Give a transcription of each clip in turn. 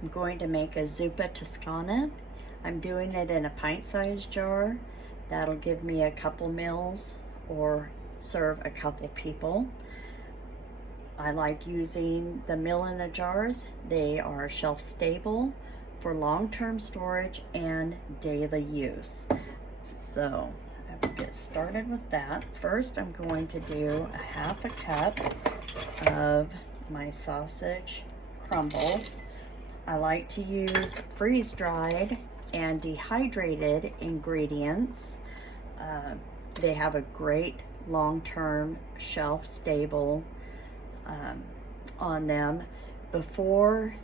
I'm going to make a Zuppa Toscana. I'm doing it in a pint-sized jar. That'll give me a couple meals or serve a couple people. I like using the meal in the jars. They are shelf stable for long-term storage and daily use. So I will get started with that. First, I'm going to do a half a cup of my sausage crumbles. I like to use freeze-dried and dehydrated ingredients. They have a great long-term shelf stable on them. Before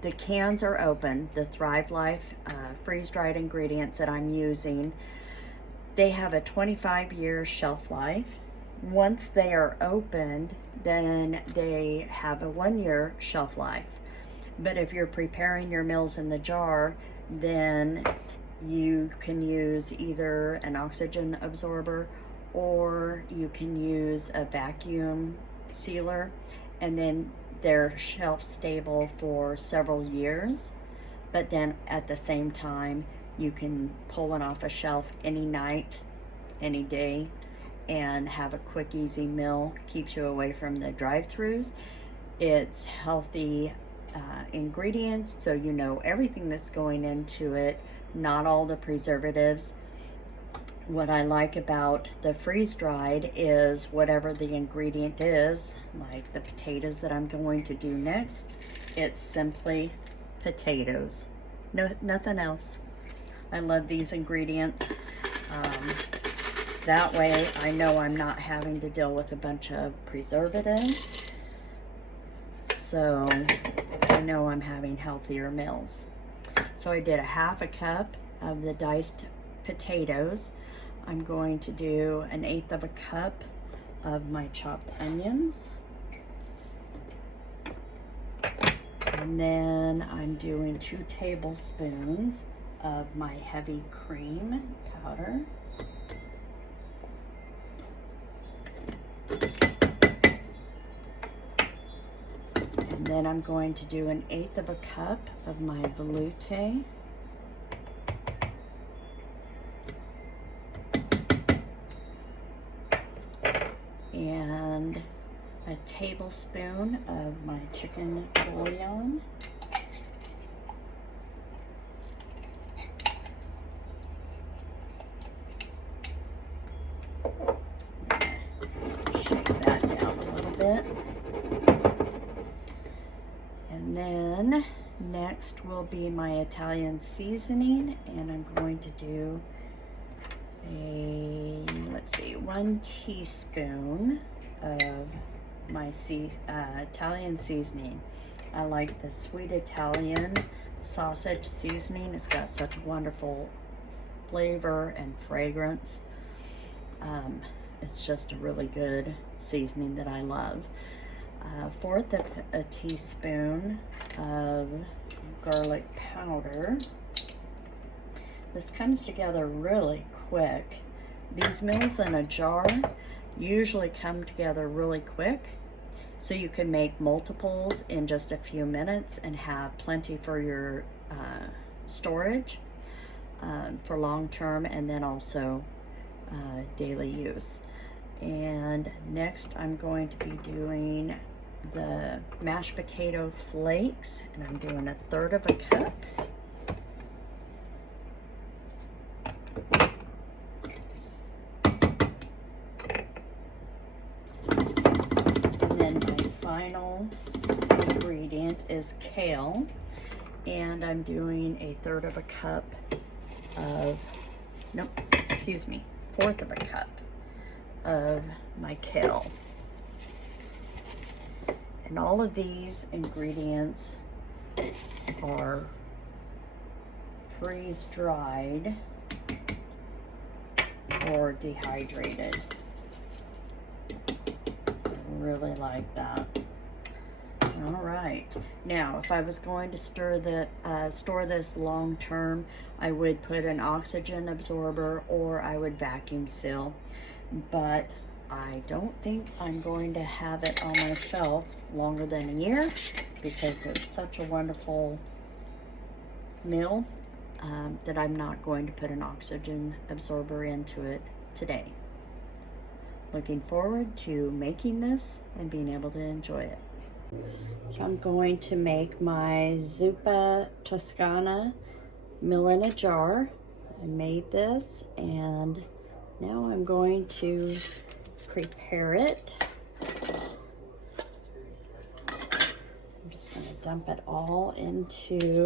the cans are open, the Thrive Life freeze-dried ingredients that I'm using, they have a 25-year shelf life. Once they are opened, then they have a 1-year shelf life. But if you're preparing your meals in the jar, then you can use either an oxygen absorber or you can use a vacuum sealer, and then they're shelf stable for several years. But then at the same time, you can pull one off a shelf any night, any day, and have a quick, easy meal. Keeps you away from the drive-thrus. It's healthy ingredients, so you know everything that's going into it, not all the preservatives. What I like about the freeze-dried is whatever the ingredient is, like the potatoes that I'm going to do next, it's simply potatoes. No, nothing else. I love these ingredients. That way I know I'm not having to deal with a bunch of preservatives. So I know I'm having healthier meals. So I did a half a cup of the diced potatoes. I'm going to do 1/8 of a cup of my chopped onions. And then I'm doing 2 tablespoons of my heavy cream powder. And then I'm going to do 1/8 of a cup of my velouté. And a tablespoon of my chicken bouillon. Shake that down a little bit. And then next will be my Italian seasoning, and I'm going to do let's see, 1 teaspoon of my Italian seasoning. I like the sweet Italian sausage seasoning. It's got such a wonderful flavor and fragrance. It's just a really good seasoning that I love. 1/4 of a teaspoon of garlic powder. This comes together really quick. These meals in a jar usually come together really quick, so you can make multiples in just a few minutes and have plenty for your storage for long term, and then also daily use. And next I'm going to be doing the mashed potato flakes, and I'm doing 1/3 of a cup. And then my final ingredient is kale, and I'm doing 1/3 of a cup of, nope, excuse me, 1/4 of a cup of my kale. And all of these ingredients are freeze-dried or dehydrated. I really like that. All right. Now, if I was going to store this long term, I would put an oxygen absorber or I would vacuum seal. But I don't think I'm going to have it on my shelf longer than a year because it's such a wonderful meal that I'm not going to put an oxygen absorber into it today. Looking forward to making this and being able to enjoy it. So I'm going to make my Zuppa Toscana meal in a jar. I made this and now I'm going to prepare it. I'm just going to dump it all into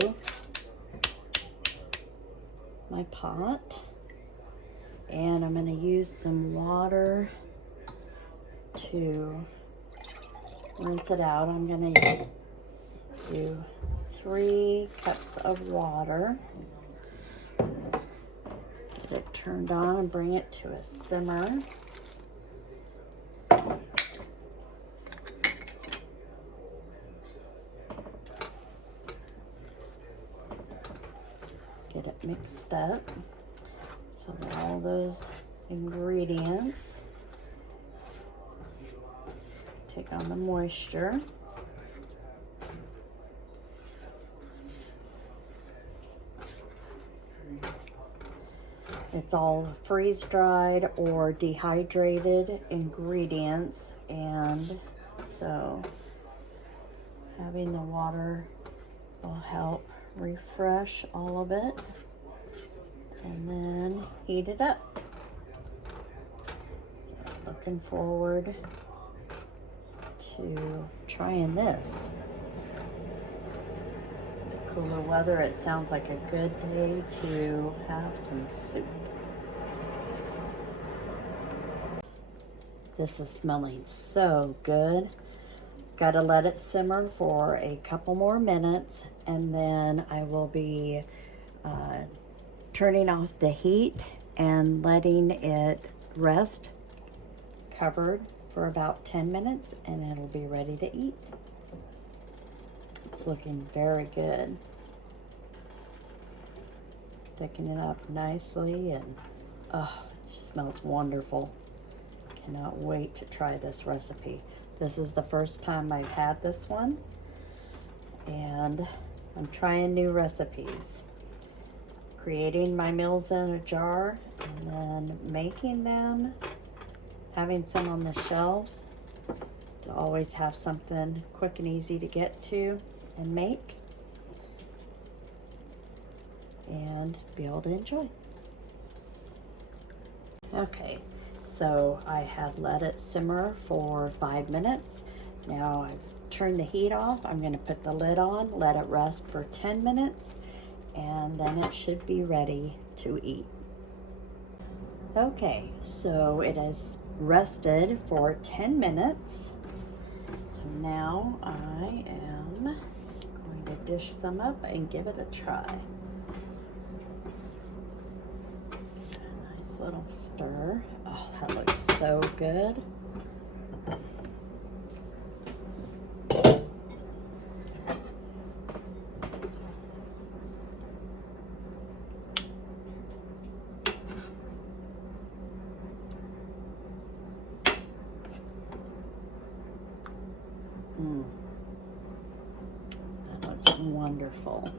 my pot, and I'm going to use some water to rinse it out. I'm going to do 3 cups of water. Get it turned on and bring it to a simmer. Get it mixed up so that all those ingredients take on the moisture. It's all freeze-dried or dehydrated ingredients, and so having the water will help refresh all of it, and then heat it up. So looking forward to trying this. The cooler weather, it sounds like a good day to have some soup. This is smelling so good. Gotta let it simmer for a couple more minutes, and then I will be turning off the heat and letting it rest covered for about 10 minutes, and it'll be ready to eat. It's looking very good. Thickening it up nicely, and oh, it smells wonderful. Cannot wait to try this recipe. This is the first time I've had this one, and I'm trying new recipes. Creating my meals in a jar and then making them, having some on the shelves to always have something quick and easy to get to and make and be able to enjoy. Okay. So I have let it simmer for 5 minutes. Now I've turned the heat off. I'm going to put the lid on, let it rest for 10 minutes, and then it should be ready to eat. Okay, so it has rested for 10 minutes. So now I am going to dish some up and give it a try. Little stir. Oh, that looks so good. That looks wonderful.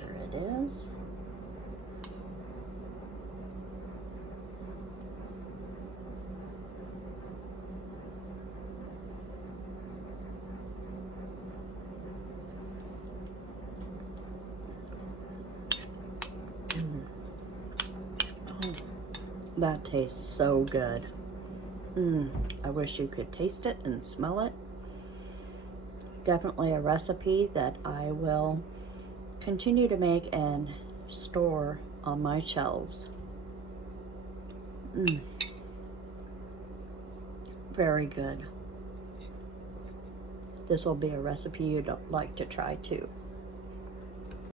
There it is. That tastes so good. I wish you could taste it and smell it. Definitely a recipe that I will continue to make and store on my shelves. Very good. This will be a recipe you'd like to try too.